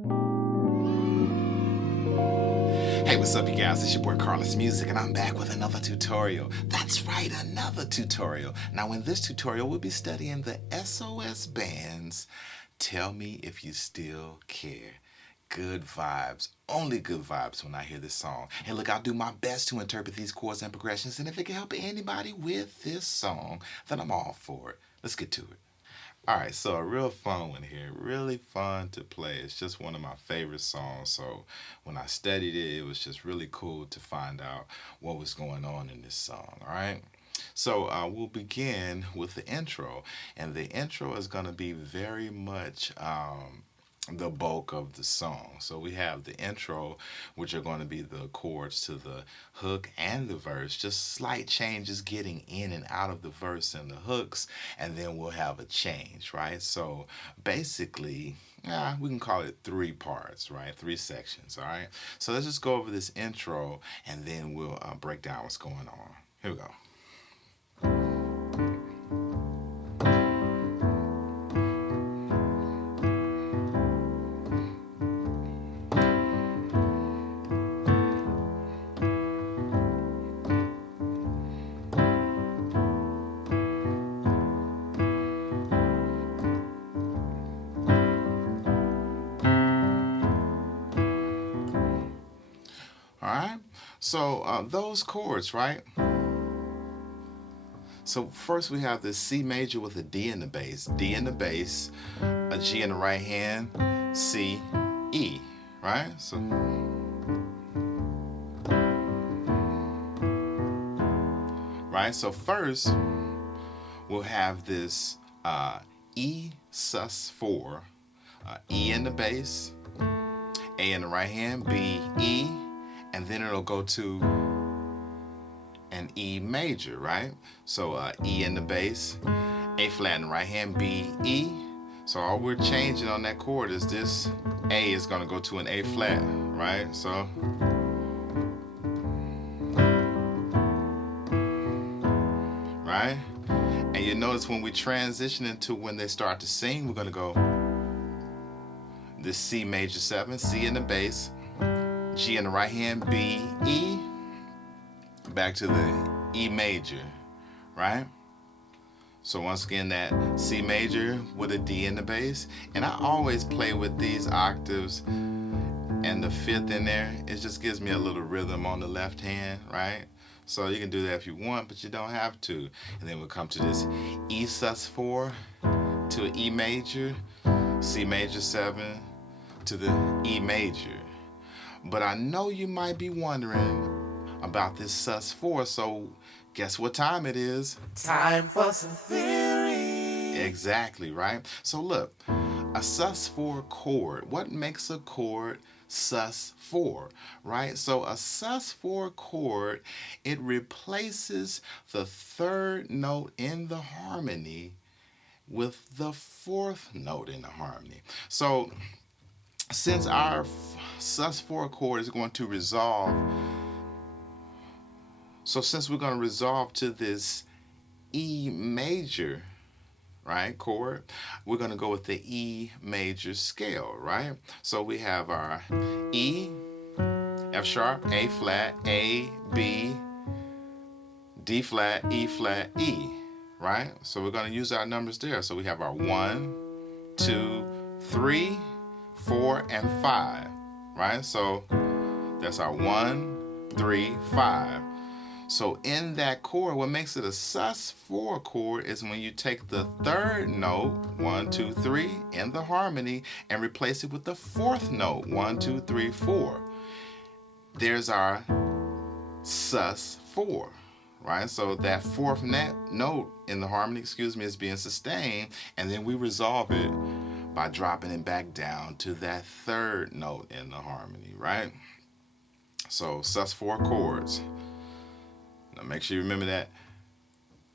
Hey, what's up, you guys? It's your boy Carlos Music, and I'm back with another tutorial. That's right, another tutorial. Now, in this tutorial, we'll be studying the S.O.S bands. Tell me if you still care. Good vibes, only good vibes when I hear this song. Hey, look, I'll do my best to interpret these chords and progressions, and if it can help anybody with this song, then I'm all for it. Let's get to it. Alright, so a real fun one here. Really fun to play. It's just one of my favorite songs. So when I studied it, it was just really cool to find out what was going on in this song. Alright? So we'll begin with the intro. And the intro is going to be very much the bulk of the song. So we have the intro, which are going to be the chords to the hook and the verse, just slight changes getting in and out of the verse and the hooks, and then we'll have a change, right? So basically, we can call it 3 parts, right? 3 sections, all right? So let's just go over this intro, and then we'll break down what's going on. Here we go. All right, so those chords, right? So first we have the C major with a D in the bass, D in the bass, a G in the right hand, C, E, right? So first we'll have this E sus4, E in the bass, A in the right hand, B, E, and then it'll go to an E major, right? So E in the bass, A flat in the right hand, B, E. So all we're changing on that chord is this A is going to go to an A flat, right? So right? And you notice when we transition into when they start to sing, we're going to go this C major 7, C in the bass, G in the right hand, B, E, back to the E major, right? So once again, that C major with a D in the bass. And I always play with these octaves and the 5th in there. It just gives me a little rhythm on the left hand, right? So you can do that if you want, but you don't have to. And then we'll come to this E sus4 to an E major, C major 7 to the E major. But I know you might be wondering about this sus4, so guess what time it is? Time for some theory. Exactly, right? So look, a sus4 chord. What makes a chord sus4, right? So a sus4 chord, it replaces the 3rd note in the harmony with the 4th note in the harmony. So since our sus4 chord is going to resolve, since we're going to resolve to this E major, right, chord, we're going to go with the E major scale, right? So we have our E, F sharp, A flat, A, B, D flat, E, right? So we're going to use our numbers there. So we have our 1, 2, 3, 4, and 5, right? So that's our 1, 3, 5. So in that chord, what makes it a sus4 chord is when you take the 3rd note, 1, 2, 3, in the harmony, and replace it with the 4th note, 1, 2, 3, 4. There's our sus4, right? So that 4th note in the harmony, is being sustained, and then we resolve it by dropping it back down to that 3rd note in the harmony, right? So sus4 chords. Now make sure you remember that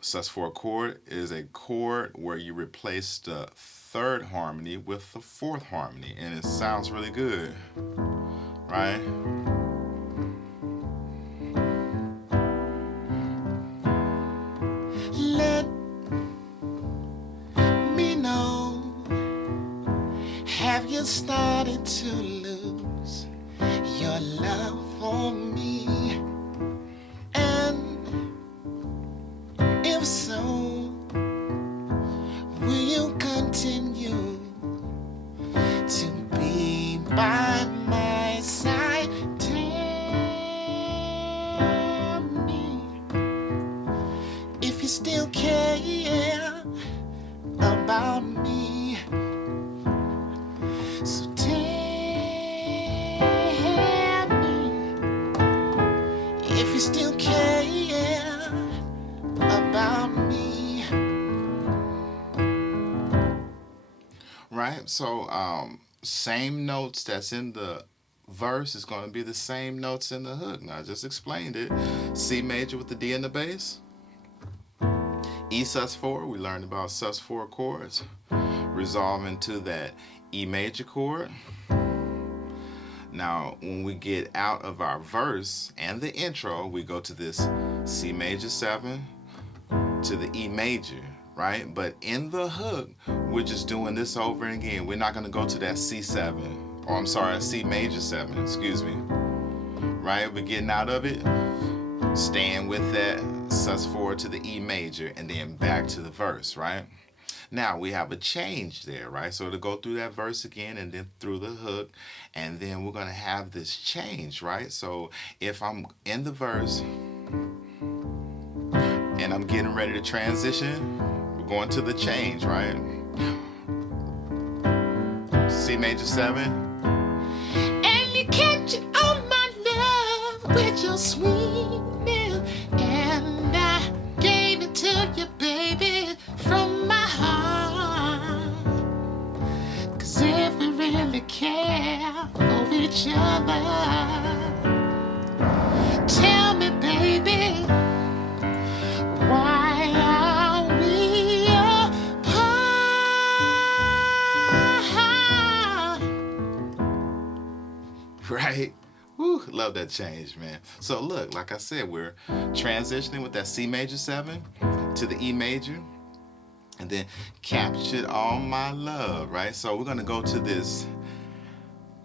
sus4 chord is a chord where you replace the 3rd harmony with the 4th harmony, and it sounds really good, right? Let me know Have you started to lose your love for me? And if so, will you continue to be by my side? Tell me if you still care about me. So tell me if you still care about me. Right? So same notes that's in the verse is going to be the same notes in the hook. Now I just explained it. C major with the D in the bass. E sus4, we learned about sus4 chords. Resolve into that E major chord. Now, when we get out of our verse and the intro, we go to this C major 7 to the E major, right? But in the hook, we're just doing this over again. We're not going to go to that C7, or I'm sorry, C major 7, excuse me. Right? We're getting out of it, staying with that sus4 to the E major, and then back to the verse, right? Now we have a change there, right? So to go through that verse again and then through the hook, and then we're going to have this change, right? So if I'm in the verse and I'm getting ready to transition, we're going to the change, right? C major 7. And you catch it on my love with your sweetness, and I gave it to you, baby, from my heart. 'Cause if we really care for each other, tell me, baby, why are we apart? Right? Woo, love that change, man. So look, like I said, we're transitioning with that C major 7 to the E major, and then captured all my love, right? So we're gonna go to this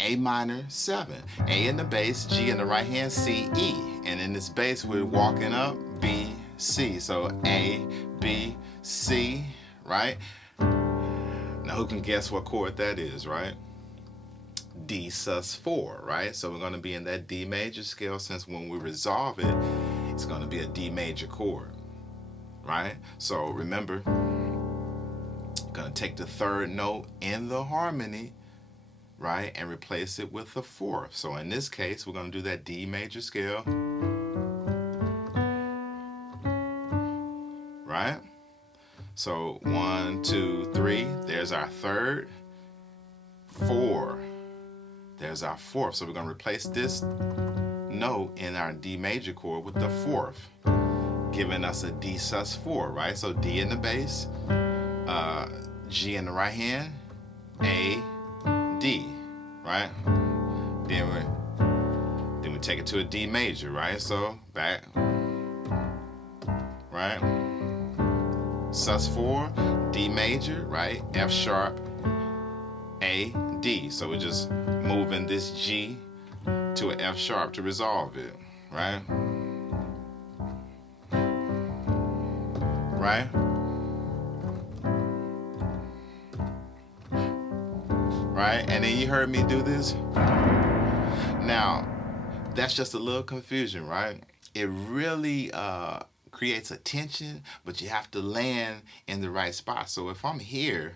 A minor 7. A in the bass, G in the right hand, C, E. And in this bass, we're walking up, B, C. So A, B, C, right? Now who can guess what chord that is, right? D sus4, right? So we're gonna be in that D major scale, since when we resolve it, it's gonna be a D major chord, right? So remember, gonna take the third note in the harmony, right, and replace it with the fourth. So in this case, we're gonna do that D major scale, right? So 1, 2, 3, there's our third, 4, there's our fourth. So we're gonna replace this note in our D major chord with the fourth, giving us a D sus4, right? So D in the bass, G in the right hand, A, D, right? Then we take it to a D major, right? So back, right? sus4, D major, right? F sharp, A, D. So we're just moving this G to an F sharp to resolve it, right? Right? Right? And then you heard me do this. Now, that's just a little confusion, right? It really creates a tension, but you have to land in the right spot. So if I'm here,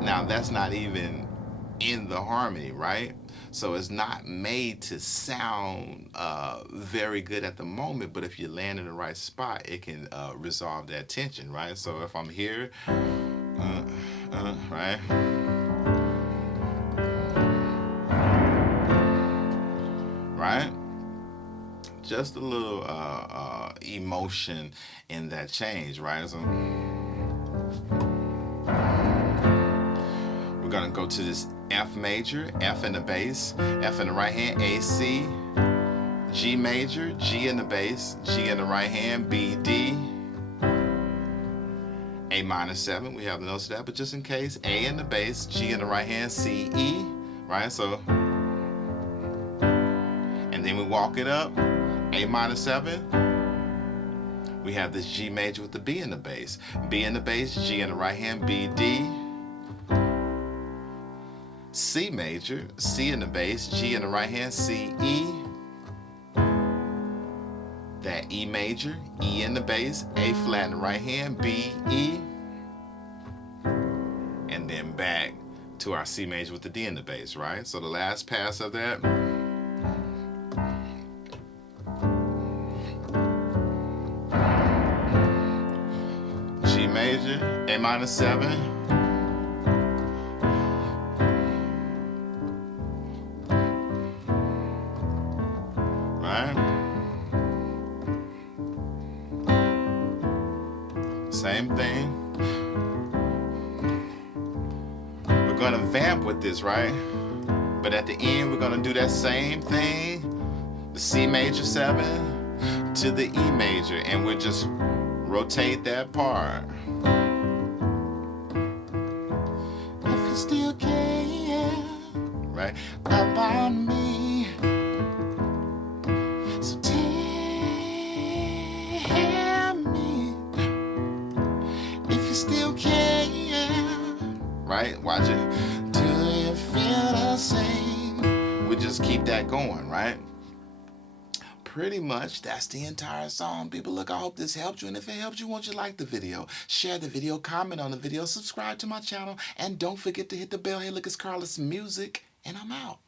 now that's not even in the harmony, right? So it's not made to sound very good at the moment, but if you land in the right spot, it can resolve that tension, right? So if I'm here, right? Right? Just a little emotion in that change, right? So we're gonna go to this F major, F in the bass, F in the right hand, A, C, G major, G in the bass, G in the right hand, B, D, A A minor 7, we have the notes of that, but just in case, A in the bass, G in the right hand, C, E, right? So, and then we walk it up, A minor 7, we have this G major with the B in the bass. B in the bass, G in the right hand, B, D, C major, C in the bass, G in the right hand, C, E, that E major, E in the bass, A flat in the right hand, B, E, and then back to our C major with the D in the bass, right? So the last pass of that, G major, A minor 7, right? Same thing. We're gonna vamp with this, right? But at the end, we're gonna do that same thing, the C major 7 to the E major, and we'll just rotate that part. If you still care, right, about me, so tell me if you still care, right? Watch it. Do you feel the same? We just keep that going, right? Pretty much, that's the entire song. People, look, I hope this helped you. And if it helped you, won't you like the video? Share the video, comment on the video, subscribe to my channel, and don't forget to hit the bell. Hey, look, it's Carlos Music, and I'm out.